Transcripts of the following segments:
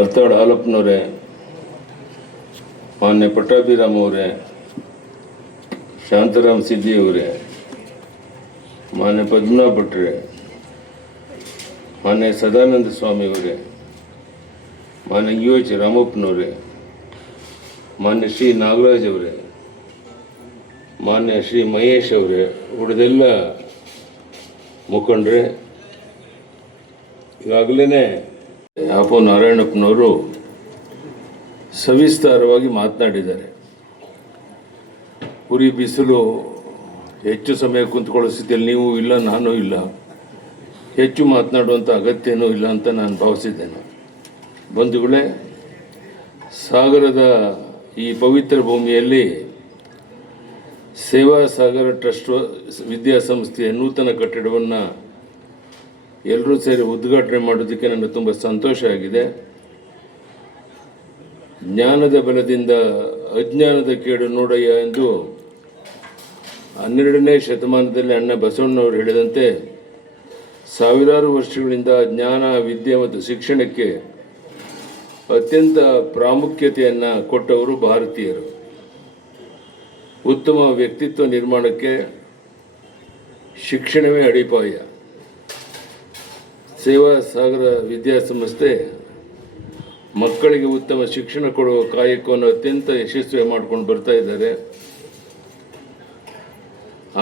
ಅರ್ಥಾಳ್ ಹಾಲಪ್ಪನವರೇ, ಮಾನ್ಯ ಪಟ್ಟಾಭಿರಾಮ್ ಅವರೇ, ಶಾಂತರಾಮ್ ಸಿದ್ದಿಯವರೇ, ಮಾನ್ಯ ಪದ್ಮನಾಭ ಭಟ್ರೆ, ಮಾನ್ಯ ಸದಾನಂದ ಸ್ವಾಮಿಯವರೇ, ಮಾನ್ಯ ಯು ಎಚ್ ರಾಮಪ್ಪನವರೇ, ಮಾನ್ಯ ಶ್ರೀ ನಾಗರಾಜ್ ಅವರೇ, ಮಾನ್ಯ ಶ್ರೀ ಮಹೇಶ್ ಅವರೇ, ಉಳಿದೆಲ್ಲ ಮುಖಂಡರೇ, ಈಗಾಗಲೇ ಅಪ್ಪು ನಾರಾಯಣಪ್ಪನವರು ಸವಿಸ್ತಾರವಾಗಿ ಮಾತನಾಡಿದ್ದಾರೆ. ಉರಿ ಬಿಸಿಲು, ಹೆಚ್ಚು ಸಮಯ ಕುಂತ್ಕೊಳ್ಳೋ ಸ್ಥಿತಿಯಲ್ಲಿ ನೀವು ಇಲ್ಲ, ನಾನು ಇಲ್ಲ, ಹೆಚ್ಚು ಮಾತನಾಡುವಂಥ ಅಗತ್ಯನೂ ಇಲ್ಲ ಅಂತ ನಾನು ಭಾವಿಸಿದ್ದೇನೆ. ಬಂಧುಗಳೇ, ಸಾಗರದ ಈ ಪವಿತ್ರ ಭೂಮಿಯಲ್ಲಿ ಸೇವಾ ಸಾಗರ ಟ್ರಸ್ಟ್ ವಿದ್ಯಾಸಂಸ್ಥೆಯ ನೂತನ ಕಟ್ಟಡವನ್ನು ಎಲ್ಲರೂ ಸೇರಿ ಉದ್ಘಾಟನೆ ಮಾಡೋದಕ್ಕೆ ನನಗೆ ತುಂಬ ಸಂತೋಷ ಆಗಿದೆ. ಜ್ಞಾನದ ಬಲದಿಂದ ಅಜ್ಞಾನದ ಕೇಡು ನೋಡಯ್ಯ ಎಂದು 12ನೇ ಶತಮಾನದಲ್ಲಿ ಅಣ್ಣ ಬಸವಣ್ಣವರು ಹೇಳಿದಂತೆ ಸಾವಿರಾರು ವರ್ಷಗಳಿಂದ ಜ್ಞಾನ, ವಿದ್ಯೆ ಮತ್ತು ಶಿಕ್ಷಣಕ್ಕೆ ಅತ್ಯಂತ ಪ್ರಾಮುಖ್ಯತೆಯನ್ನು ಕೊಟ್ಟವರು ಭಾರತೀಯರು. ಉತ್ತಮ ವ್ಯಕ್ತಿತ್ವ ನಿರ್ಮಾಣಕ್ಕೆ ಶಿಕ್ಷಣವೇ ಅಡಿಪಾಯ. ಸೇವಾ ಸಾಗರ ವಿದ್ಯಾಸಂಸ್ಥೆ ಮಕ್ಕಳಿಗೆ ಉತ್ತಮ ಶಿಕ್ಷಣ ಕೊಡುವ ಕಾಯಕವನ್ನು ಅತ್ಯಂತ ಯಶಸ್ವಿ ಮಾಡ್ಕೊಂಡು ಬರ್ತಾ ಇದ್ದಾರೆ.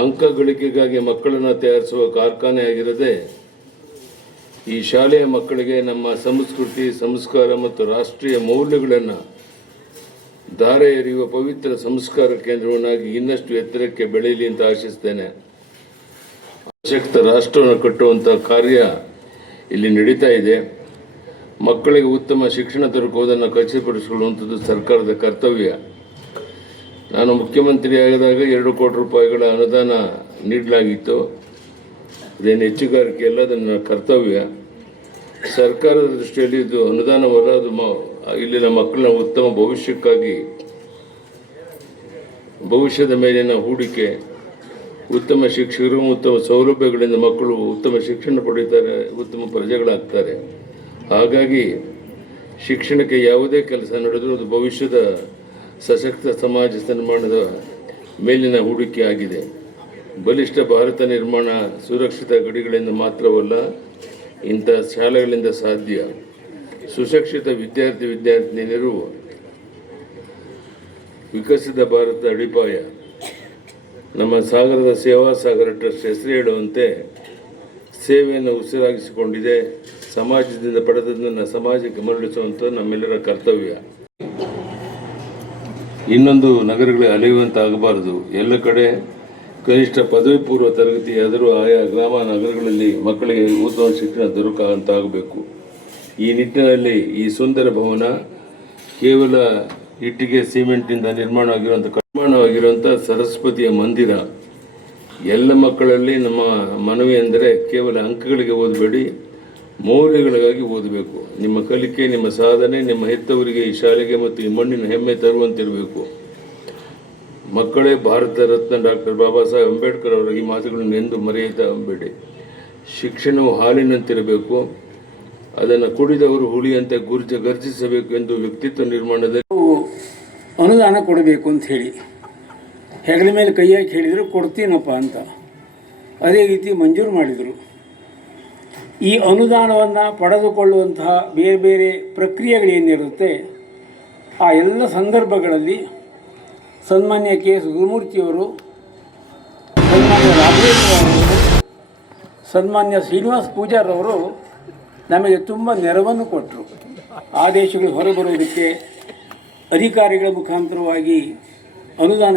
ಅಂಕ ಗಳಿಕೆಗಾಗಿ ಮಕ್ಕಳನ್ನು ತಯಾರಿಸುವ ಕಾರ್ಖಾನೆ ಆಗಿರದೆ ಈ ಶಾಲೆಯ ಮಕ್ಕಳಿಗೆ ನಮ್ಮ ಸಂಸ್ಕೃತಿ, ಸಂಸ್ಕಾರ ಮತ್ತು ರಾಷ್ಟ್ರೀಯ ಮೌಲ್ಯಗಳನ್ನು ಧಾರೆ ಎರೆಯುವ ಪವಿತ್ರ ಸಂಸ್ಕಾರ ಕೇಂದ್ರವನ್ನಾಗಿ ಇನ್ನಷ್ಟು ಎತ್ತರಕ್ಕೆ ಬೆಳೆಯಲಿ ಅಂತ ಆಶಿಸ್ತೇನೆ. ಸಶಕ್ತ ರಾಷ್ಟ್ರವನ್ನು ಕಟ್ಟುವಂಥ ಕಾರ್ಯ ಇಲ್ಲಿ ನಡೀತಾ ಇದೆ. ಮಕ್ಕಳಿಗೆ ಉತ್ತಮ ಶಿಕ್ಷಣ ದೊರಕುವುದನ್ನು ಖಚಿತಪಡಿಸಿಕೊಳ್ಳುವಂಥದ್ದು ಸರ್ಕಾರದ ಕರ್ತವ್ಯ. ನಾನು ಮುಖ್ಯಮಂತ್ರಿಯಾಗಿದ್ದಾಗ 2 ಕೋಟಿ ರೂಪಾಯಿಗಳ ಅನುದಾನ ನೀಡಲಾಗಿತ್ತು. ಅದೇನು ಹೆಚ್ಚುಗಾರಿಕೆ ಅಲ್ಲ, ಅದನ್ನು ಕರ್ತವ್ಯ. ಸರ್ಕಾರದ ದೃಷ್ಟಿಯಲ್ಲಿ ಇದು ಅನುದಾನವಲ್ಲ, ಅದು ಇಲ್ಲಿನ ಮಕ್ಕಳ ಉತ್ತಮ ಭವಿಷ್ಯಕ್ಕಾಗಿ, ಭವಿಷ್ಯದ ಮೇಲಿನ ಹೂಡಿಕೆ. ಉತ್ತಮ ಶಿಕ್ಷಕರು, ಉತ್ತಮ ಸೌಲಭ್ಯಗಳಿಂದ ಮಕ್ಕಳು ಉತ್ತಮ ಶಿಕ್ಷಣ ಪಡೀತಾರೆ, ಉತ್ತಮ ಪ್ರಜೆಗಳಾಗ್ತಾರೆ. ಹಾಗಾಗಿ ಶಿಕ್ಷಣಕ್ಕೆ ಯಾವುದೇ ಕೆಲಸ ನಡೆದರೂ ಅದು ಭವಿಷ್ಯದ ಸಶಕ್ತ ಸಮಾಜ ನಿರ್ಮಾಣದ ಮೇಲಿನ ಹೂಡಿಕೆ ಆಗಿದೆ. ಬಲಿಷ್ಠ ಭಾರತ ನಿರ್ಮಾಣ ಸುರಕ್ಷಿತ ಗಡಿಗಳಿಂದ ಮಾತ್ರವಲ್ಲ, ಇಂಥ ಶಾಲೆಗಳಿಂದ ಸಾಧ್ಯ. ಸುಶಿಕ್ಷಿತ ವಿದ್ಯಾರ್ಥಿನಿಯರು ವಿಕಸಿತ ಭಾರತದ ಅಡಿಪಾಯ. ನಮ್ಮ ಸಾಗರದ ಸೇವಾ ಸಾಗರ ಟ್ರಸ್ಟ್ ಹೆಸರು ಹೇಳುವಂತೆ ಸೇವೆಯನ್ನು ಉಸಿರಾಗಿಸಿಕೊಂಡಿದೆ. ಸಮಾಜದಿಂದ ಪಡೆದದನ್ನು ಸಮಾಜಕ್ಕೆ ಮರಳಿಸುವಂಥ ನಮ್ಮೆಲ್ಲರ ಕರ್ತವ್ಯ. ಇನ್ನೊಂದು ನಗರಗಳಿಗೆ ಅಲೆಯುವಂತಾಗಬಾರದು. ಎಲ್ಲ ಕಡೆ ಕನಿಷ್ಠ ಪದವಿ ಪೂರ್ವ ತರಗತಿಯಾದರೂ ಆಯಾ ಗ್ರಾಮ ನಗರಗಳಲ್ಲಿ ಮಕ್ಕಳಿಗೆ ಉತ್ತಮ ಶಿಕ್ಷಣ ದೊರಕುವಂತಾಗಬೇಕು. ಈ ನಿಟ್ಟಿನಲ್ಲಿ ಈ ಸುಂದರ ಭವನ ಕೇವಲ ಇಟ್ಟಿಗೆ ಸಿಮೆಂಟ್ನಿಂದ ನಿರ್ಮಾಣವಾಗಿರುವಂಥ ಸರಸ್ವತಿಯ ಮಂದಿರ. ಎಲ್ಲ ಮಕ್ಕಳಲ್ಲಿ ನಮ್ಮ ಮನವಿ ಎಂದರೆ ಕೇವಲ ಅಂಕಗಳಿಗೆ ಓದಬೇಡಿ, ಮೌಲ್ಯಗಳಿಗಾಗಿ ಓದಬೇಕು. ನಿಮ್ಮ ಕಲಿಕೆ, ನಿಮ್ಮ ಸಾಧನೆ ನಿಮ್ಮ ಹೆತ್ತವರಿಗೆ, ಈ ಶಾಲೆಗೆ ಮತ್ತು ಈ ಮಣ್ಣಿನ ಹೆಮ್ಮೆ ತರುವಂತಿರಬೇಕು. ಮಕ್ಕಳೇ ಭಾರತ ರತ್ನ ಡಾಕ್ಟರ್ ಬಾಬಾ ಸಾಹೇಬ್ ಅಂಬೇಡ್ಕರ್ ಅವರ ಈ ಮಾತುಗಳನ್ನು ಎಂದು ಮರೆಯಬೇಡಿ. ಶಿಕ್ಷಣವು ಹಾಲಿನಂತಿರಬೇಕು, ಅದನ್ನು ಕುಡಿದವರು ಹುಳಿಯಂತೆ ಗರ್ಜಿಸಬೇಕು ಎಂದು ವ್ಯಕ್ತಿತ್ವ ನಿರ್ಮಾಣದಲ್ಲಿ ಅನುದಾನ ಕೊಡಬೇಕು ಅಂತ ಹೇಳಿ ಹೆಗಲ ಮೇಲೆ ಕೈಯಾಗಿ ಹೇಳಿದರು, ಕೊಡ್ತೀನಪ್ಪ ಅಂತ. ಅದೇ ರೀತಿ ಮಂಜೂರು ಮಾಡಿದರು. ಈ ಅನುದಾನವನ್ನು ಪಡೆದುಕೊಳ್ಳುವಂತಹ ಬೇರೆ ಬೇರೆ ಪ್ರಕ್ರಿಯೆಗಳೇನಿರುತ್ತೆ ಆ ಎಲ್ಲ ಸಂದರ್ಭಗಳಲ್ಲಿ ಸನ್ಮಾನ್ಯ ಕೆ ಎಸ್ ಗುರುಮೂರ್ತಿಯವರು, ಸನ್ಮಾನ್ಯ ರಾಘವೇಂದ್ರ ಅವರು, ಸನ್ಮಾನ್ಯ ಶ್ರೀನಿವಾಸ ಪೂಜಾರವರು ನಮಗೆ ತುಂಬ ನೆರವನ್ನು ಕೊಟ್ಟರು. ಆದೇಶಗಳು ಹೊರಬರುವುದಕ್ಕೆ ಅಧಿಕಾರಿಗಳ ಮುಖಾಂತರವಾಗಿ ಅನುದಾನ